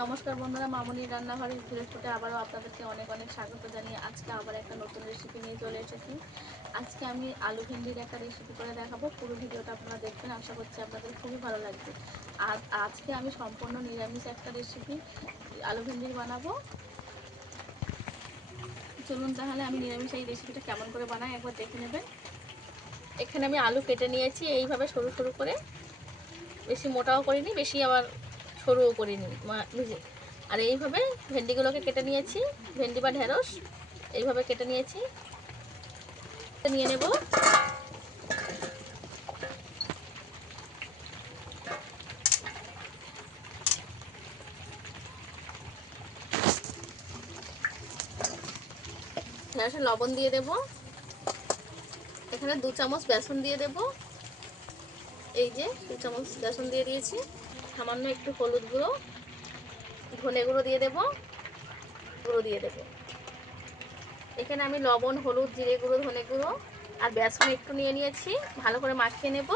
নমস্কার বন্ধুরা, মামুনির রান্নাঘরে ঘুরে ফুটে আবারও আপনাদেরকে অনেক অনেক স্বাগত জানিয়ে আজকে আবার একটা নতুন রেসিপি নিয়ে চলে এসেছি। আজকে আমি আলু ভেন্ডির একটা রেসিপি করে দেখাবো। পুরো ভিডিওটা আপনারা দেখবেন, আশা করছি আপনাদের খুবই ভালো লাগবে। আর আজকে আমি সম্পূর্ণ নিরামিষ একটা রেসিপি আলু ভেন্ডির বানাবো। চলুন তাহলে আমি নিরামিষ এই রেসিপিটা কেমন করে বানাই একবার দেখে নেবেন। এখানে আমি আলু কেটে নিয়েছি এইভাবে সরু সরু করে, বেশি মোটাও করিনি বেশি আবার সরুও করিনি। আর এইভাবে ভেন্ডিগুলোকে কেটে নিয়েছি, ভেন্ডি বা ঢেঁড়স এইভাবে কেটে নিয়েছি। নিয়ে নেব ঢেঁড়সে লবণ দিয়ে দেব, এখানে 2 চামচ বেসন দিয়ে দেব। এই যে 2 চামচ বেসন দিয়ে দিয়েছি। সামান্য একটু হলুদ গুঁড়ো, ধনে গুঁড়ো দিয়ে দেব, দিয়ে দেব। এখানে আমি লবণ, হলুদ, জিরে গুঁড়ো, ধনে গুঁড়ো আর বেসন একটু নিয়ে নিয়েছি। ভালো করে মাখিয়ে নেব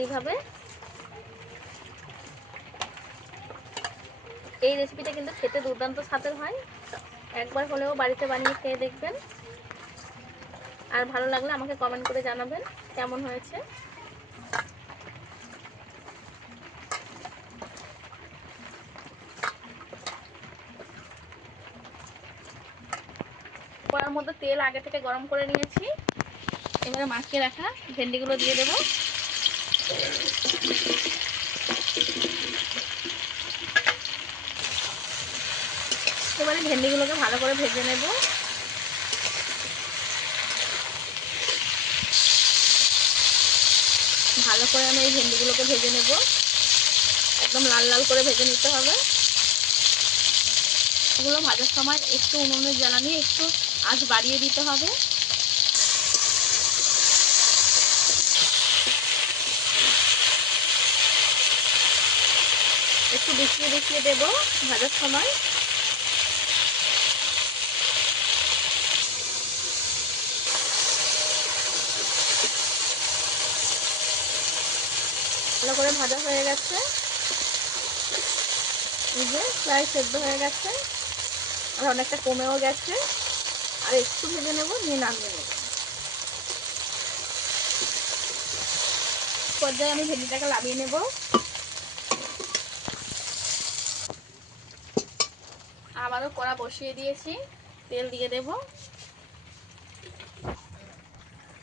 এইভাবে। এই রেসিপিটা কিন্তু খেতে দুর্দান্ত স্বাদের হয়, একবার হলেও বাড়িতে বানিয়ে খেয়ে দেখবেন। আর ভালো লাগলে আমাকে কমেন্ট করে জানাবেন কেমন হয়েছে। কড়ার মধ্যে তেল আগে থেকে গরম করে নিয়েছি। এবারে মাখিয়ে রাখা ভেন্ডিগুলো দিয়ে দেব। এবারে ভেন্ডিগুলোকে ভালো করে ভেজে নেব। ভালো করে আমি এই ভেন্ডিগুলোকে ভেজে নেব, একদম লাল লাল করে ভেজে নিতে হবে। এগুলো ভাজার সময় একটু উনুনের জ্বালানি একটু আঁচ বাড়িয়ে দিতে হবে। একটু দেখিয়ে দেখিয়ে দেবো ভাজার সময়। ভালো করে ভাজা হয়ে গেছে, এই যে প্রায় সেদ্ধ হয়ে গেছে আর অনেকটা কমেও গেছে। আর একটু ভেজে নেব, নিয়ে নামিয়ে নেব। পর্যায়ে আমি ভেন্ডিটাকে নামিয়ে নেব। আবারও কড়া বসিয়ে দিয়েছি, তেল দিয়ে দেব।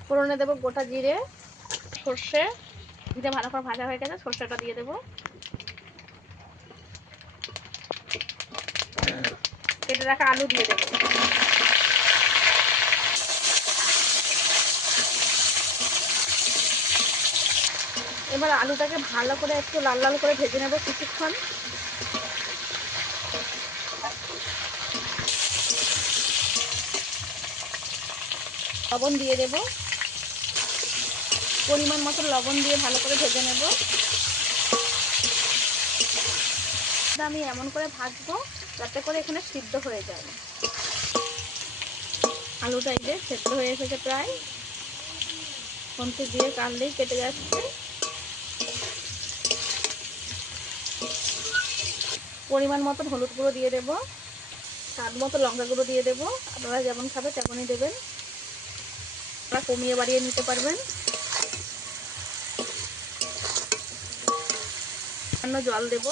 ফোড়নে দেব গোটা জিরে, সর্ষে। জিরে ভালো করে ভাজা হয়ে গেছে, সর্ষেটা দিয়ে দেব। কেটে রাখা আলু দিয়ে দেব। এবার আলুটাকে ভালো করে একটু লাল লাল করে ভেজে নেব কিছুক্ষণ। লবণ দিয়ে দেব, পরিমাণ মতো লবণ দিয়ে ভালো করে ভেজে নেব। আমি এমন করে ভাজবো যাতে করে এখানে সিদ্ধ হয়ে যায়। আলুটা এই যে সেদ্ধ হয়ে এসেছে প্রায়, খুন্তি দিয়ে কাটলেই কেটে যাচ্ছে। পরিমাণ মতন হলুদ গুঁড়ো দিয়ে দেব, স্বাদ মতো লঙ্কা গুঁড়ো দিয়ে দেব। আপনারা যেমন খাবে তেমনই দেবেন, আপনারা কমিয়ে বাড়িয়ে নিতে পারবেন। সামান্য জল দেব।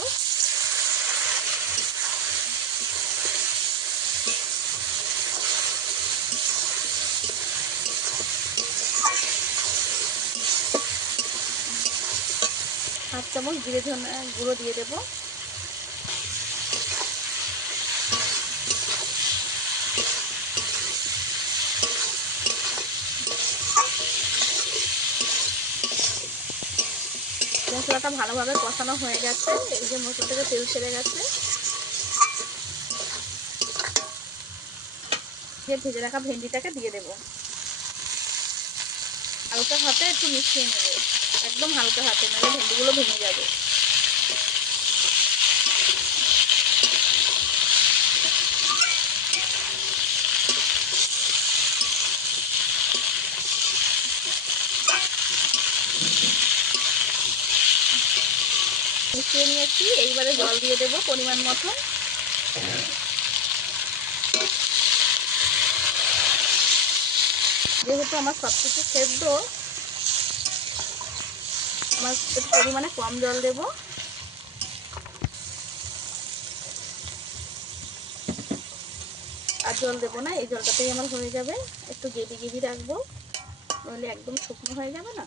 হাফ চামচ জিরে ধনে গুঁড়ো দিয়ে দেব। মশলাটা ভালোভাবে কষানো হয়ে গেছে, এই যে মশলা থেকে তেল ছেড়ে গেছে। যে ভেজে রাখা ভেন্ডিটাকে দিয়ে দেব। হালকা হাতে একটু মিশিয়ে নেব, একদম হালকা হাতে, নাহলে ভেন্ডিগুলো ভেঙে যাবে। মিশিয়ে নিয়েছি, এইবারে জল দিয়ে দেবো পরিমাণ মতো। যেহেতু আমার সব কিছু সেদ্ধ, আমার একটু পরিমাণে কম জল দেবো। আর জল দেবো না, এই জলটাতেই আমার হয়ে যাবে। একটু গ্রেভি গ্রেভি রাখবো, নইলে একদম শুকনো হয়ে যাবে না।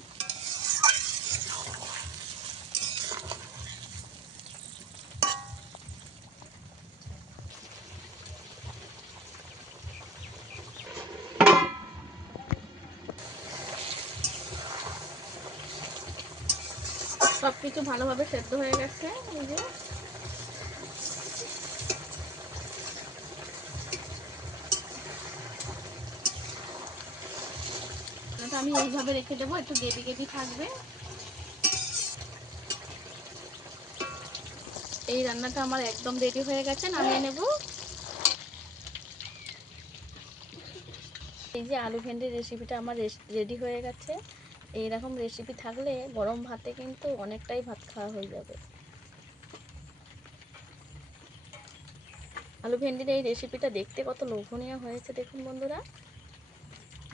সব কিছু ভালোভাবে সেদ্ধ হয়ে গেছে। এই যে আমি এইভাবে রেখে দেবো, একটু গ্রেভি গ্রেভি থাকবে। এই রান্নাটা আমার একদম রেডি হয়ে গেছে, নামিয়ে নেব। এই যে আলু ভেন্ডির রেসিপিটা আমার রেডি হয়ে গেছে। এইরকম রেসিপি থাকলে গরম ভাতে কিন্তু অনেকটাই ভাত খাওয়া হয়ে যাবে। আলু ভেন্ডির এই রেসিপিটা দেখতে কত লোভনীয় হয়েছে দেখুন বন্ধুরা।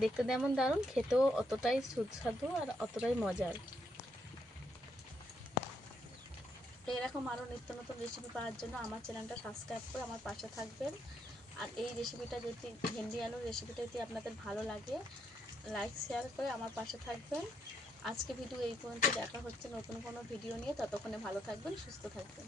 দেখতে যেমন দারুণ, খেতেও অতটাই সুস্বাদু আর অতটাই মজার। এরকম আরও নিত্য নতুন রেসিপি পাওয়ার জন্য আমার চ্যানেলটা সাবস্ক্রাইব করে আমার পাশে থাকবেন। আর এই রেসিপিটা যদি, ভেন্ডি আলুর রেসিপিটা যদি আপনাদের ভালো লাগে, লাইক শেয়ার করে আমার পাশে থাকবেন। আজকে ভিডিও এই পর্যন্ত, দেখা হচ্ছে নতুন কোনো ভিডিও নিয়ে। ততক্ষণে ভালো থাকবেন, সুস্থ থাকবেন।